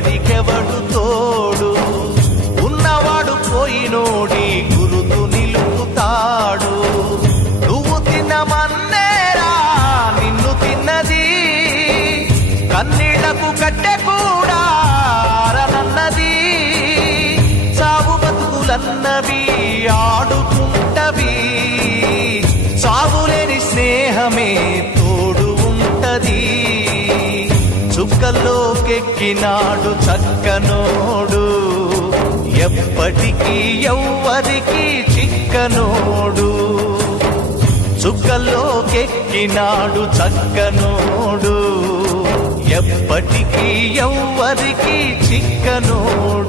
ఎవ్వడికెవడు తోడు, ఉన్నవాడు పోయినోడి గురుతు నిలుపుతాడు. నువ్వు తినమన్నేరా నిన్ను తిన్నది, కన్నీళ్లకు కట్టె కూడా ఆరనన్నది. సాగు బతుకులన్నవి ఆడుకుంటవి, సాగులేని స్నేహమే తోడు ఉంటది. చుక్కల్లోకెక్కినాడు చక్కనోడు, ఎప్పటికీ ఎవ్వరికి చిక్కనోడు. చుక్కల్లోకెక్కినాడు చక్కనోడు, ఎప్పటికీ ఎవ్వరికి చిక్కనోడు.